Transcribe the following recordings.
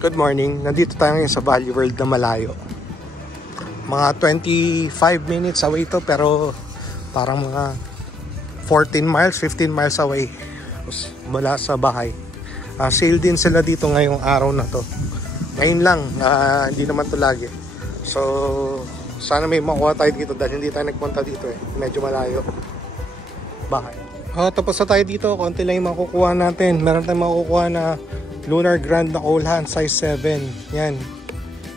Good morning. Nandito tayo ngayon sa Valley World na malayo. Mga 25 minutes away to, pero parang mga 14 miles, 15 miles away mula sa bahay. Sale din sila dito ngayong araw na to. Ngayon lang, hindi naman to lagi. So, sana may makuha tayo dito dahil hindi tayo nagpunta dito eh. Medyo malayo. Bahay. Tapos na tayo dito. Konti lang yung makukuha natin. Meron tayong makukuha na Lunar Grand na Colehan, size 7. Yan.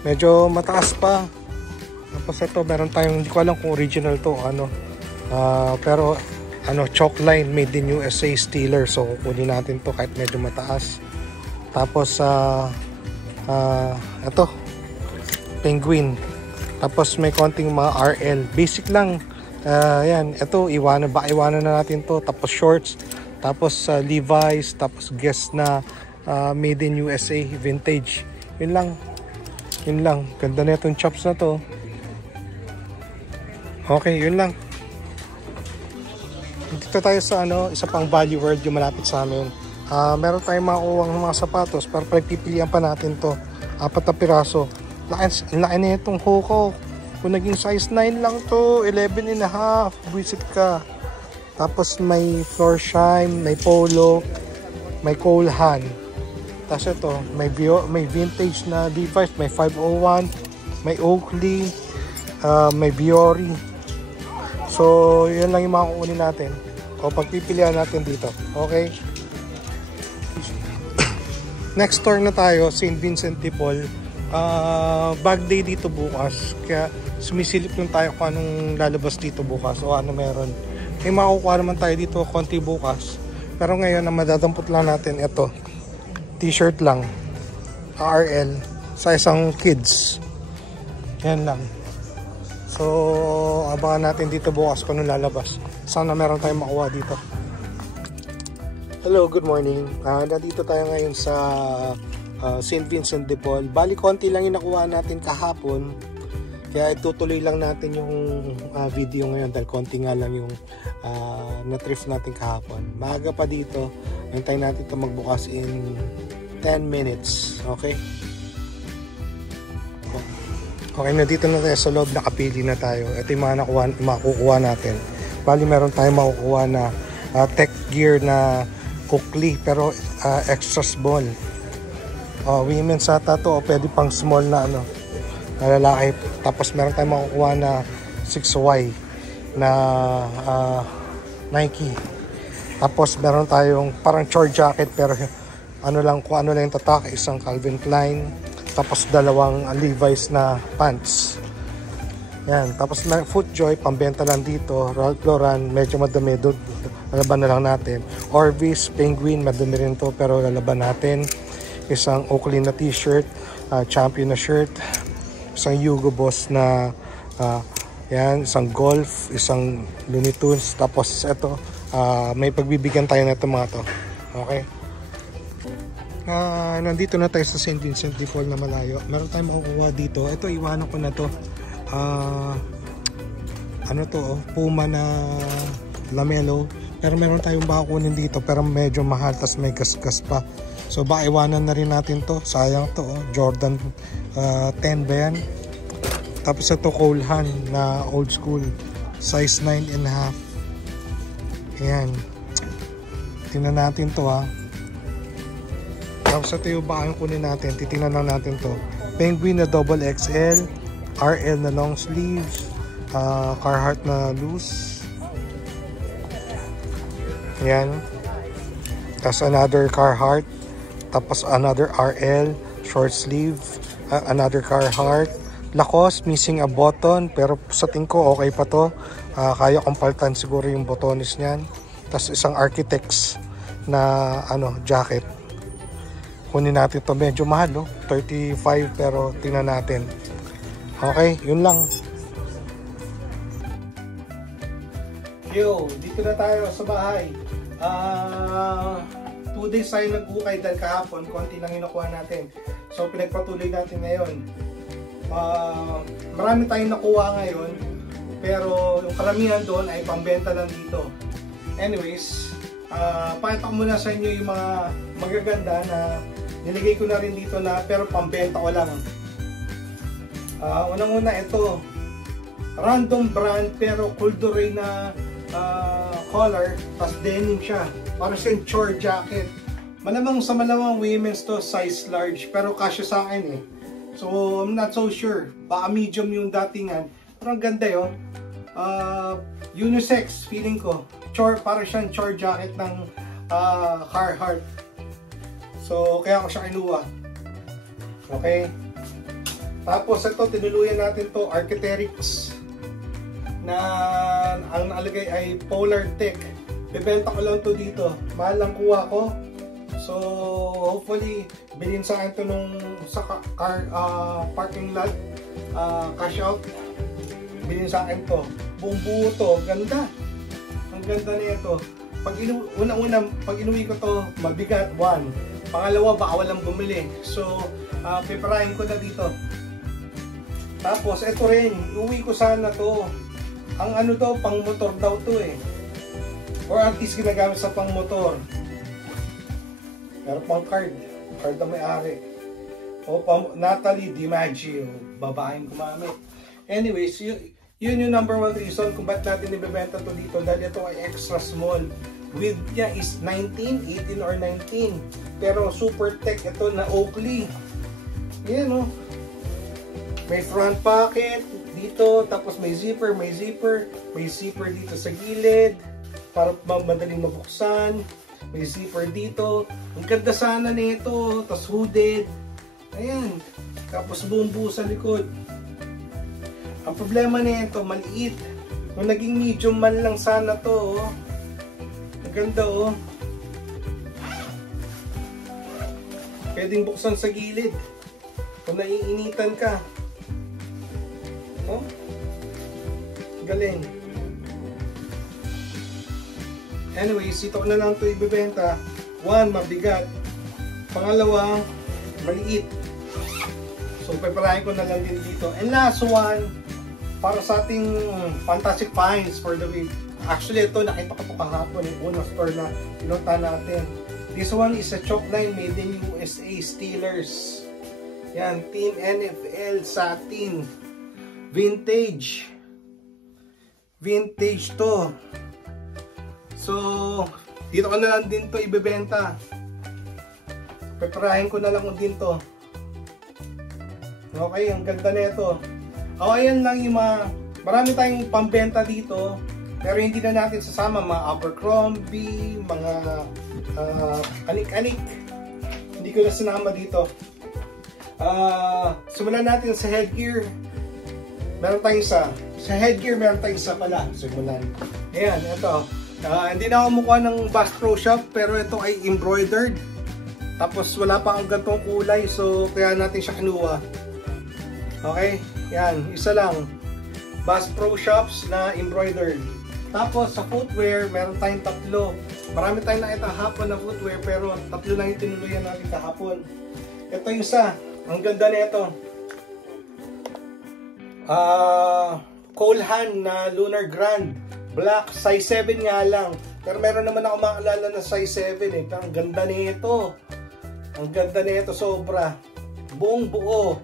Medyo mataas pa. Tapos ito, meron tayong, hindi ko alam kung original to, pero chalk line, made in USA, Steeler. So, kunin natin to kahit medyo mataas. Tapos, ito, Penguin. Tapos, may konting mga RL. Basic lang. Yan, ito, iwanan na natin to. Tapos, shorts. Tapos, Levi's. Tapos, Guess na made in USA, vintage. Yun lang. Ganda na itong chops na to. Okay, yun lang. Dito tayo sa isa pang Valley World yung malapit sa amin. Meron tayong makukuha ng mga sapatos, pero pagpipilian pa natin to. 4 na piraso. Laki na itong Hoka. Kung naging size 9 lang to, 11.5. Visit ka. Tapos may floor shine, may polo, may Colehan. Tapos ito, may vintage na Levi's, may 501, may Oakley, may Biore. So, yun lang yung mga kukunin natin. O pagpipilian natin dito. Okay? Next store na tayo, St. Vincent de Paul. Bag day dito bukas. Kaya sumisilip lang tayo kung anong lalabas dito bukas o ano meron. May makukuha naman tayo dito konti bukas. Pero ngayon, ang madadampot lang natin ito. T-shirt lang. RL. Sa isang kids. Yan lang. So, abangan natin dito bukas kung anong lalabas. Sana meron tayong makuha dito. Hello, good morning. Nandito tayo ngayon sa St. Vincent de Paul. Bali, konti lang yung nakuha natin kahapon. Kaya itutuloy lang natin yung video ngayon dahil konti nga lang yung na-thrift natin kahapon. Maaga pa dito. Hintayin natin ito magbukas in 10 minutes. Okay? Okay, nandito na tayo sa loob, nakapili na tayo. Ito yung mga makukuha natin. Bali, meron tayong makukuha na tech gear na Oakley, pero extra small. Women's ata to, o pwede pang small na na lalaki. Tapos meron tayong makukuha na 6Y na Nike. Tapos meron tayong parang short jacket, pero kung ano lang yung tatak, isang Calvin Klein. Tapos 2 Levi's na pants. Yan. Tapos Footjoy, pambenta lang dito. Ralph Lauren, medyo madami doon. Lalaban na lang natin. Orvis, Penguin, madami rin to pero lalaban natin. Isang Oakley na t-shirt. Champion na shirt. Isang Hugo Boss na yan. Isang Golf. Isang Looney Tunes. Tapos ito, may pagbibigyan tayo na ito mga to. Okay? Nandito na tayo sa St. Vincent de Paul na malayo. Meron tayong makukuha dito. Ito, iwanan ko na to. Puma na lamelo. Pero meron tayong baka kunin dito, pero medyo mahal, tas may gas-gas pa. So baka iwanan na rin natin to. Sayang to. Jordan 10 ba yan? Tapos ito Colehan na old school, size 9.5. Ayan. Tingnan natin to Tapos ito yung baka yung kunin natin. Titingnan lang natin to. Penguin na double XL, RL na long sleeves, Carhartt na loose. Yan. Tapos another Carhartt. Tapos another RL, short sleeve. Another Carhartt. Lacoste, missing a button. Pero sa tingin ko okay pa to. Kaya kong paltan siguro yung botones niyan. Tapos isang Architects na jacket. Kunin natin to, medyo mahal 35, pero tingnan natin. Okay, yun lang. Yo, dito na tayo sa bahay. 2 days tayo nag-ukay dahil kahapon, konti lang yung nakuha natin. So pinagpatuloy natin ngayon. Marami tayong nakuha ngayon, pero yung karamihan doon ay pambenta lang dito. Anyways, pakita ko muna sa inyo yung mga magaganda na Nilagay ko na rin dito na, pero pambenta ko lang. Unang-una ito, random brand pero corduroy na color, tas denim siya. Parang siyang chore jacket. Malamang sa malamang women's to, size large, pero kasya sa akin eh. So, I'm not so sure. Baka medium yung datingan. Pero ang ganda yun. Unisex, feeling ko. Chore, parang siyang chore jacket ng Carhartt. So, kaya ako siya kinuha. Okay. Tapos ito, tinuluyan natin to Arc'teryx. Na ang nakalagay ay Polar Tech. Bebenta ko lang to dito. Mahal lang kuha ko. So, hopefully, bilhin sa akin to nung sa parking lot. Cash out. Bilhin sa akin to. Buong buo to. Ganda. Ang ganda nito. Pag inuwi ko to, mabigat. 1. Pangalawa, baka walang bumili. So, pipirahin ko na dito. Tapos, ito rin. Iuwi ko sana to. Ang ano to, pang motor daw to eh. Or at least ginagamit sa pang motor. Pero pang card na may-ari. O Natalie DiMaggio, babaeng gumamit. Anyways, yun yung number 1 reason kung ba't natin ibebenta to dito, dahil ito ay extra small. Width niya is 19, 18 or 19. Pero super tech ito na Oakley. Yan o. May front pocket dito, tapos may zipper dito sa gilid para madaling mabuksan. May zipper dito. Ang ganda sana nito. Tapos hooded. Ayan. Tapos buong-buo sa likod. Ang problema nito, maliit. Kung naging medium man lang sana to, oh. Ang ganda, oh. Pwedeng buksan sa gilid. Kung naiinitan ka. Oh. Galing. Anyways, ito ko na lang ito ibebenta. 1, mabigat. Pangalawa, maliit. So, preparahin ko na lang din dito. And last one, para sa ating fantastic finds for the week. Actually, ito, nakita ko ito kahapon. Yung unang store na pinunta natin. This one is a chalk line made in USA Steelers. Yan, Team NFL Satin. Vintage. Vintage to. So, dito ko na lang din to ibebenta. Preparahin ko na lang din to. Okay, ang ganda nito. Ayan lang yung marami tayong pambenta dito. Pero hindi na natin sasama mga Abercrombie, mga anik-anik. Hindi ko na sinama dito. Simulan natin sa headgear. Meron tayong isa. Sa headgear, meron tayong isa pala. Simulan. Ayan, ito. Hindi na ako mukha ng Bass Pro Shop, pero ito ay embroidered. Tapos wala pa ang gantong kulay, so kaya natin siya kinuha. Okay? Yan, isa lang. Bass Pro Shops na embroidered. Tapos sa footwear, meron tayong 3. Marami tayong nakita hapon na footwear, pero 3 lang yung tinuluyan natin kahapon. Ito yung isa. Ang ganda na ito. Cole Haan na Lunar Grand. Black, size 7 nga lang. Pero meron naman ako makakilala na size 7 eh. Ang ganda nito. Ang ganda nito sobra. Buong buo.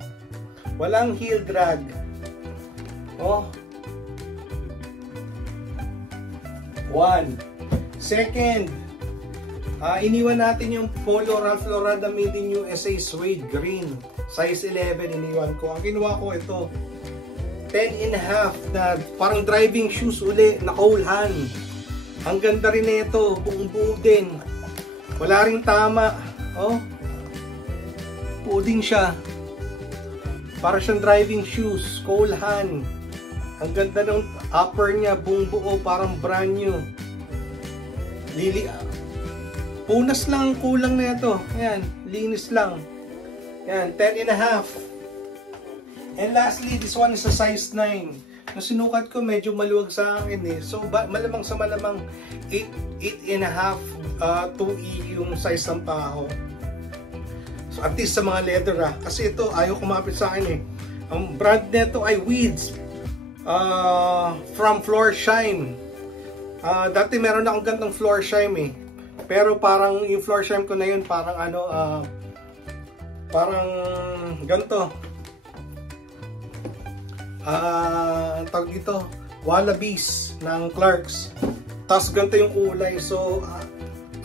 Walang heel drag. Oh. 1. Second, iniwan natin yung Polo Ralph Lauren made in USA Suede Green. Size 11 iniwan ko. Ang kinuha ko ito. 10.5 na parang driving shoes uli na Cole Haan. Ang ganda rin nito, buong buo din. Wala ring tama. Oh. Buo din siya. Para siyang driving shoes, Cole Haan. Ang ganda ng upper niya, buong buo, parang brand new. Punas lang ang kulang na ito. Ayan, linis lang. Ayan, 10.5. And lastly, this one is a size 9. Nung sinukat ko, medyo maluwag sa akin eh. So, malamang sa malamang 8.5 2E yung size ng paho. So, at least sa mga leather kasi ito, ayaw kumapit sa akin eh. Ang brand nito ay Weeds. From Florsheim. Dati meron akong gantong Florsheim eh. Pero parang yung Florsheim ko na yun, parang ano, Parang ganito. Tawag dito, Wallabies ng Clarks. Tapos ganito yung kulay. So,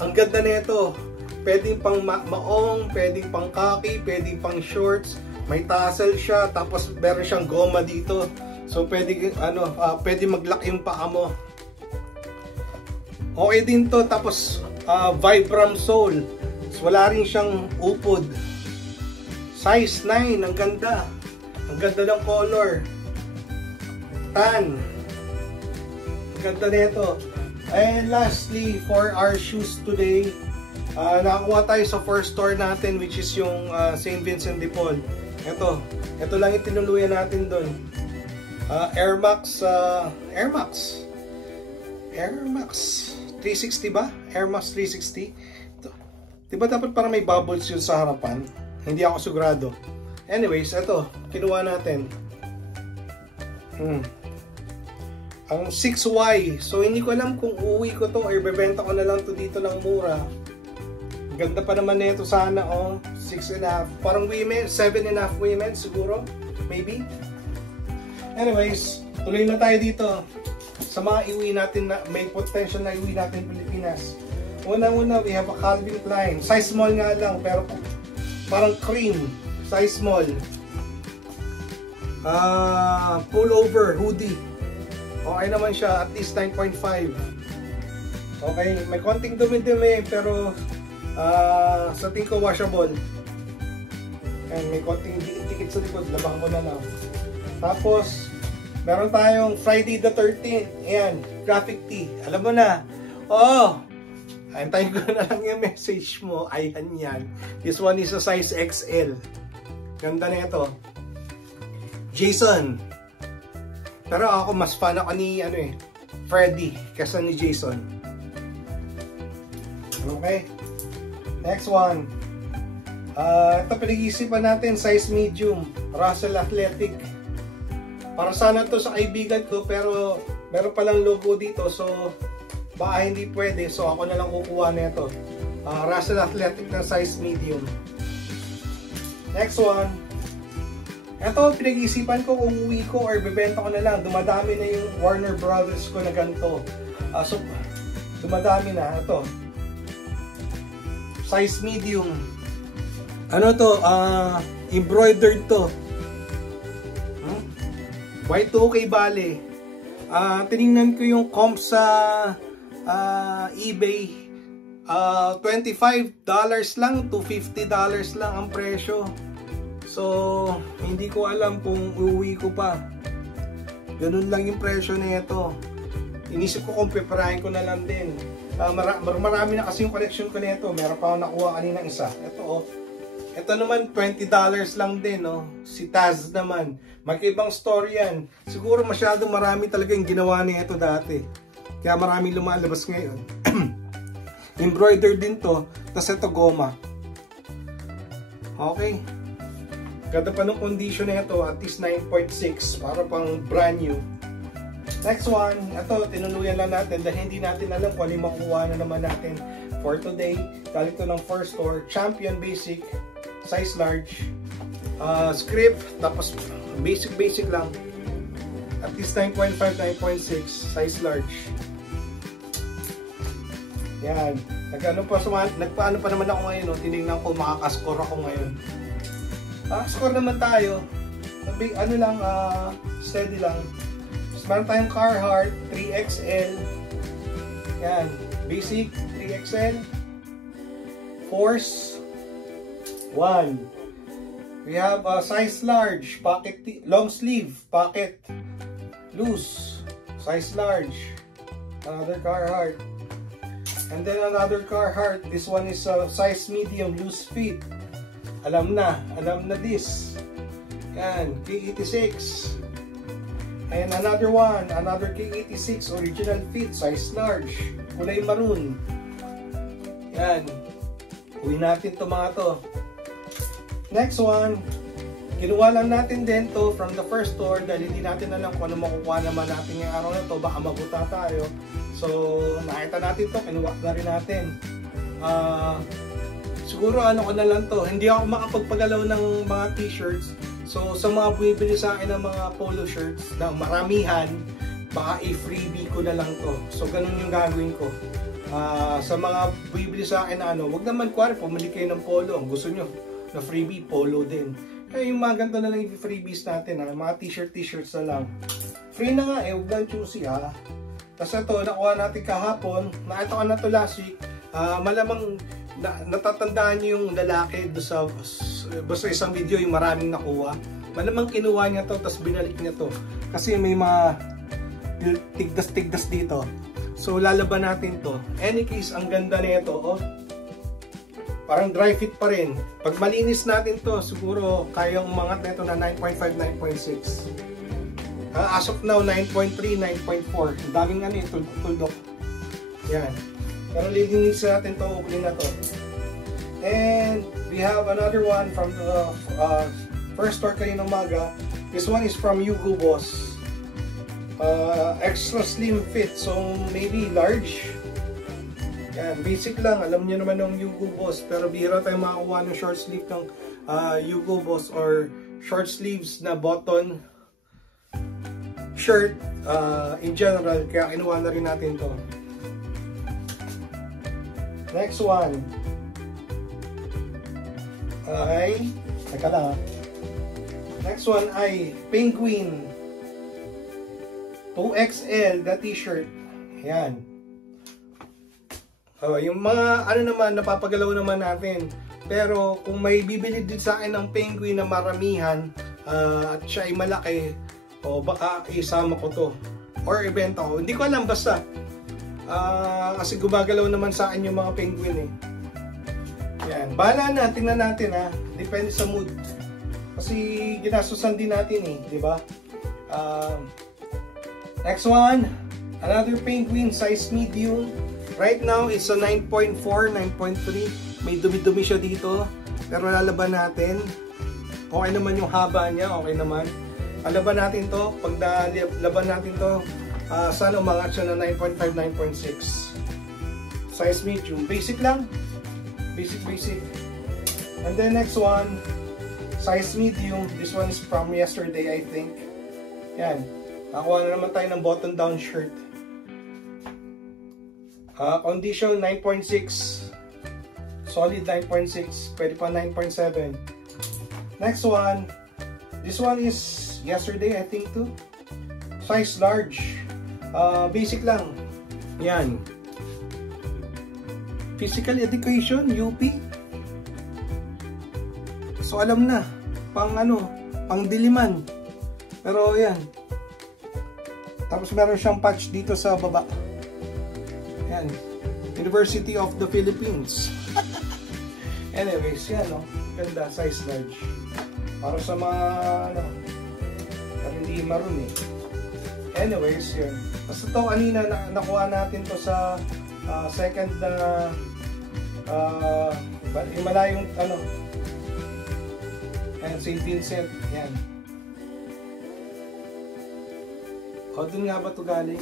ang ganda nito. Pwedeng pang maong, pwedeng pang khaki, pwedeng pang shorts. May tassel siya, tapos meron siyang goma dito. So, pwede mag-lock yung paa mo. Okay din to. Tapos, Vibram sole. So, wala rin siyang upod. Size 9, ang ganda. Ang ganda ng color. Tan. Ang ganda nito. And lastly, for our shoes today, nakakuha tayo sa first store natin, which is yung St. Vincent de Paul. Ito lang yung tinuluyan natin doon. Air Max 360 ba? Air Max 360. Diba dapat parang may bubbles yun sa harapan? Hindi ako sigurado. Anyways, ito, kinuha natin. Ang 6Y. So, hindi ko alam kung uuwi ko to or bebenta ko na lang to dito ng mura. Ganda pa naman nito sana, 6.5. Parang women, 7.5 women siguro. Maybe. Anyways, tuloy na tayo dito. Sa mga iuwi natin na may potential na iuwi natin Pilipinas. Una-una, we have a Calvin Klein. Size small nga lang, pero parang cream. Size small. Pullover, hoodie. Okay naman siya, at least 9.5. Okay, may konting dumi-dumi, pero sa tingin ko washable. And may konting dikit sa likod, labang mo na lang. Tapos, meron tayong Friday the 13th. Ayan, graphic tee. Alam mo na. Antayin ko na lang yung message mo. Ayan yan. This one is a size XL. Ganda na ito. Jason. Pero ako mas fan ako ni Freddy kaysa ni Jason. Okay. Next one. Ito pinag-iisipan natin, size medium. Russell Athletic. Para sana to sa kaibigan ko, pero meron palang logo dito, so baka hindi pwede. So ako na lang kukuha nito. Russell Athletic na size medium. Next one. Ito, pinag-iisipan ko kung uwi ko or bebenta ko na lang. Dumadami na yung Warner Brothers ko na ganito. So, dumadami na. Ito. Size medium. Ano to? Embroidered to. Y2K bale. Tinignan ko yung comp sa eBay. $25 lang to $50 lang ang presyo. So, hindi ko alam kung uuwi ko pa. Ganun lang yung presyo nito. Inisip ko kung peperahin ko na lang din. Marami na kasi yung collection ko nito. Meron pa ako nakuha kaninang isa. Ito naman $20 lang din. Si Taz naman. Magkaibang story yan. Siguro masyado marami talaga yung ginawa nito dati. Kaya maraming lumalabas ngayon. Embroidered din to. Tapos ito goma. Okay. Ganda pa ng condition na ito, at least 9.6 para pang brand new. Next one, ito tinuluyan lang natin dahil hindi natin alam kung ano makukuha na naman natin for today. Galing ito ng first store, Champion Basic, size large, script, tapos basic lang. At least 9.5, 9.6, size large. Yan. Nagpaano pa naman ako ngayon, tinignan ko makakascore ako ngayon. Score naman tayo. Ano lang, steady lang. Meron tayong Carhartt 3XL. Yan. Basic 3XL. Force 1. We have a size large, pocket, long sleeve, pocket, loose, size large. Another Carhartt. And then another Carhartt. This one is a size medium, loose fit. Alam na this. Yan, K86. And another one, another K86 original fit, size large, kulay maroon. Yan. Uwi natin to mga to. Next one, kinuha lang natin din to from the first store dahil hindi natin alam kung ano makukuha naman natin ngayong araw na to. Baka mabuta tayo. So, nakita natin to, kinuha na rin natin. siguro ano ko na lang to, hindi ako makapagpagalaw ng mga t-shirts. So sa mga bumibili sa akin ng mga polo shirts na maramihan, baka i-freebie ko na lang to. So ganun yung gagawin ko. Sa mga bumibili sa akin na ano, wag naman kuwari pumili kayo ng polo, ang gusto nyo na freebie, polo din. Kaya yung mga ganito na lang yung freebies natin, mga t-shirts na lang. Free na nga wag lang choosy Tapos ito, nakuha natin kahapon, nakita ko na to last week. Malamang natatandaan niyo yung lalaki do sa basta isang video yung maraming nakuha. Malamang kinuha niya to tapos binalik niya to. Kasi may mga tigdas-tigdas dito. So lalaban natin to. Any case, ang ganda nito, parang dry fit pa rin. Pag malinis natin to, siguro kayang umangat nito na 9.5, 9.6. As of now, 9.3, 9.4. Ang daming tuldok. Yan. Pero lilinisin natin to, uli na to. And we have another one from the first store kayo ng umaga. This one is from Hugo Boss. Extra slim fit, so maybe large. Yan, basic lang. Alam niyo naman ng Hugo Boss, pero bihira tayo makakuha ng short sleeve ng Hugo Boss or short sleeves na button shirt in general, kaya kinuha na rin natin to. Next one ay teka lang next one ay Penguin 2XL na t-shirt. Yan. Yung mga ano naman, napapagalaw naman natin. Pero kung may bibili din sa akin ng Penguin na maramihan at siya ay malaki, baka isama ko to or ibenta ko. Hindi ko alam, basta kasi gumagalaw naman sa akin yung mga Penguin Yan, bahala na, tingnan natin depende sa mood. Kasi ginasusan din natin di ba? Next one, another Penguin size medium. Right now it's a 9.4, 9.3. May dumi-dumi siya dito, pero lalaban natin. Okay naman yung haba niya, okay naman. Laban natin to, pag laban natin to, sana umangat siya na 9.5, 9.6. Size medium. Basic lang. Basic. And then next one, size medium. This one is from yesterday, I think. Yan. Nakuha na naman tayo ng button down shirt. Condition 9.6. Solid 9.6. Pwede pa 9.7. Next one. This one is yesterday, I think too. Size large. Basic lang. Yan. Physical education, UP. So alam na, pang diliman. Pero yan. Tapos meron siyang patch dito sa baba. Yan. University of the Philippines. Anyways, yan ganda, size large. Para sa mga hindi maroon Anyways, yun. Basta to kanina nakuha natin to sa second na Himalayong and St. Vincent. Yan. Doon nga ba to galing?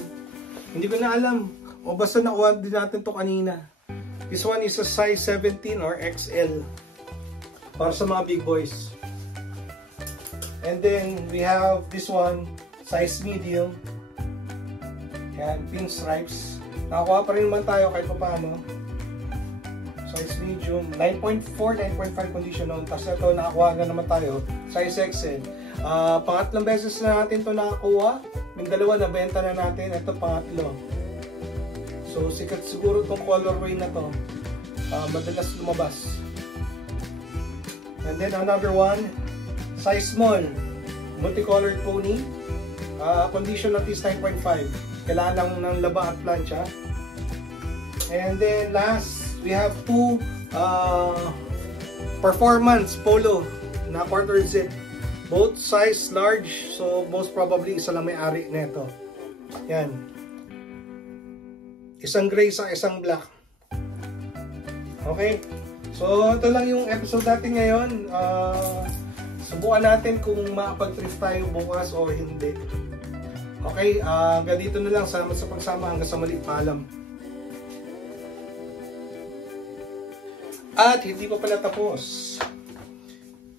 Hindi ko na alam. O basta nakuha din natin to kanina. This one is a size 17 or XL. Para sa mga big boys. And then we have this one, size medium. Yan, pink stripes. Nakakuha pa rin naman tayo kahit pa paano. Size medium, 9.4, 9.5 condition noon. Tapos ito, nakakuha na naman tayo, size XL. Pangatlong beses na natin ito nakakuha. Yung dalawa, nabenta na natin. Ito, pangatlo. So, sikat siguro itong colorway na to. Madalas lumabas. And then another one, size small, multicolored pony. Condition at least 9.5. Kailangan lang ng laba at plancha. And then last, we have two performance polo na quarter zip. Both size large, so most probably isa lang may-ari nito. Yan. Isang gray sa isang black. Okay. So ito lang yung episode natin ngayon. Subukan natin kung makapag-thrift tayo bukas o hindi. Okay, hanggang dito na lang. Salamat sa pagsama. Hanggang sa muli. Paalam. At hindi pa pala tapos.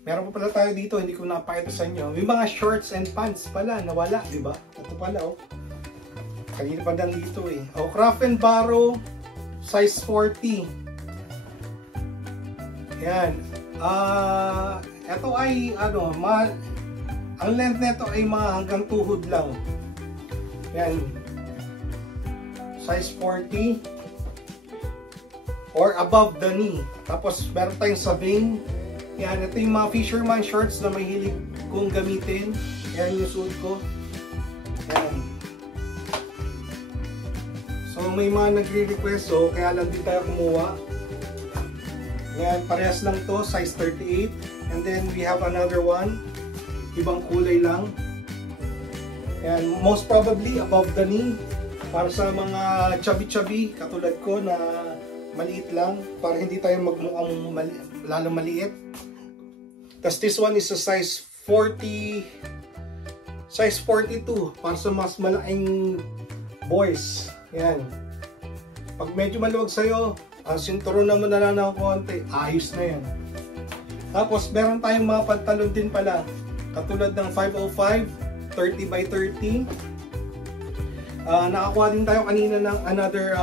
Meron pa pala tayo dito, hindi ko napakita sa inyo. May mga shorts and pants pala, nawala, di ba? Ito pala, oh. Kanina pa lang dito, eh. Oh, Craft & Barrow, size 40. Yan. Ito ay, ano, ang length nito ay mga hanggang tuhod lang. Yan. Size 40. Or above the knee. Tapos, meron tayong sabing. Yan, ito yung mga fisherman shorts na mahilig kong gamitin. Yan yung suot ko. Yan. So, may mga nagre-request. So, kaya lang din tayo kumuha. Yan, parehas lang to. Size 38. And then, we have another one. Ibang kulay lang. Yan, most probably above the knee. Para sa mga chubby-chubby, katulad ko na maliit lang. Para hindi tayo magmukhang lalong maliit. Tapos this one is a size 40, size 42 para sa mas malaking boys. Yan. Pag medyo maluwag sa'yo, ang sinturon naman na lang ng konti, ayos na yan. Tapos meron tayong mga pantalon din pala. Katulad ng 505, 30 by 30. Nakakuha din tayo kanina ng another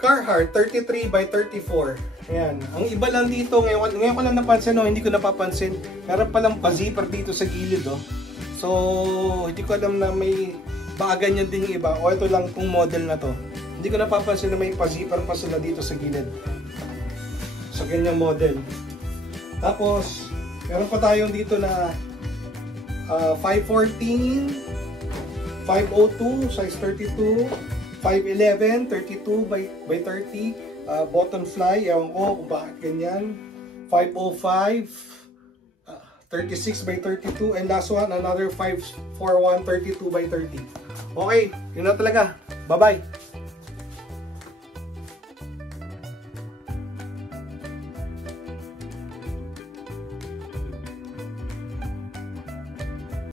Carhartt, 33 by 34. Ayan. Ang iba lang dito, ngayon ko lang napansin, no, hindi ko napapansin. Meron palang pa-zipper dito sa gilid, oh. So, hindi ko alam na may baka ganyan din yung iba. O ito lang kung model na to. Hindi ko napapansin na may pa-zipper pa sila dito sa gilid. Sa ganyang model. Tapos, meron pa tayong dito na 514, 502, size 32, 511, 32 by 30. Button fly, ewan ko kung bakit ganyan. 505, 36 by 32, and last one, another 541, 32 by 30. Okay, yun na talaga. Bye-bye!